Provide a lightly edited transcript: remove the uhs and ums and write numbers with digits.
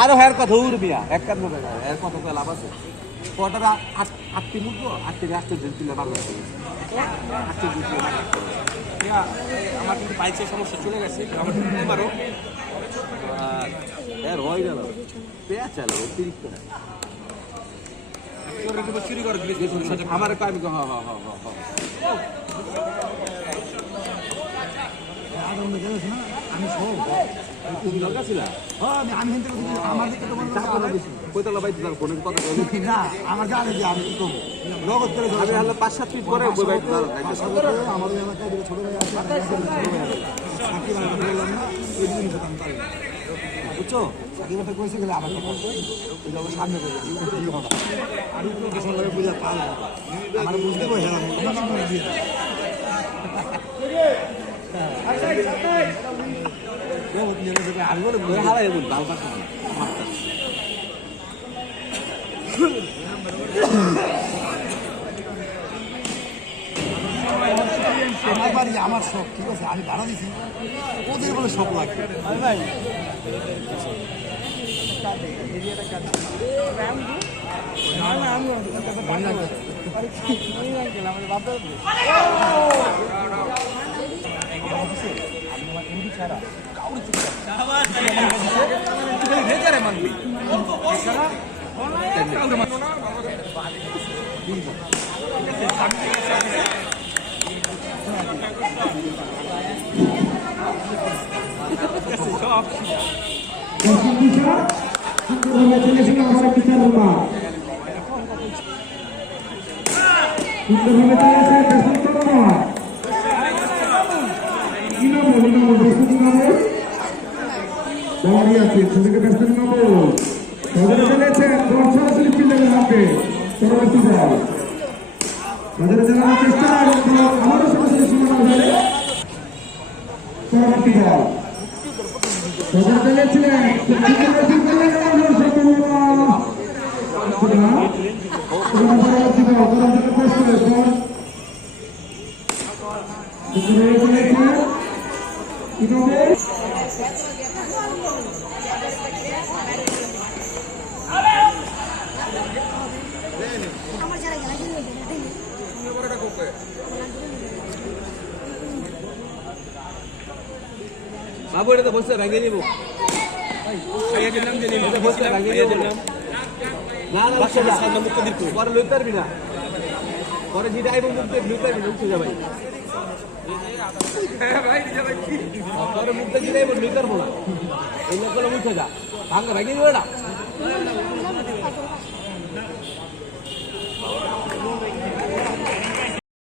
আরো হের কথা উড়বিয়া এক কাজ হবে এর কত লাভ আছে কটার আটটি মুখো আটটি রাষ্ট্র দিলে ভালো আছে আমার কিন্তু বাইকের সমস্যা চলে গেছে আমার পারো এর হয় গেল পেয়া চালো অতিরিক্ত চুরি করে আমার আমি আমি সব দরকার ছিল আমি আমার কয়তলা বাইতে যাবো কোনো কথা না আমার জানে যে আমি কি করবো নগদ করে আমি হলো 5-7 ফিট পরে আমার এলাকায় ছোট ভাই আছে বুঝছো সাকিব ভাই কইছে গেলে আবার সামনে আমি কিছু বুঝা পাল আমার বুঝতে পারি আমার বাড়ি আমার শখ ঠিক আছে আমি ভাড়া দিছি ওদের বলে শখ লাগবে ছাড়া মানবি বাবু এটা তো বসে ভেঙে নিব পরে লইতে পারবি না পরে যেটা আইব মুখতে লইতে পারবি উঠে যাবে পরে মুখতে যেটা আইব লইতে পারবো না এই লোক উঠে যা ভাঙা ভেঙে নিব না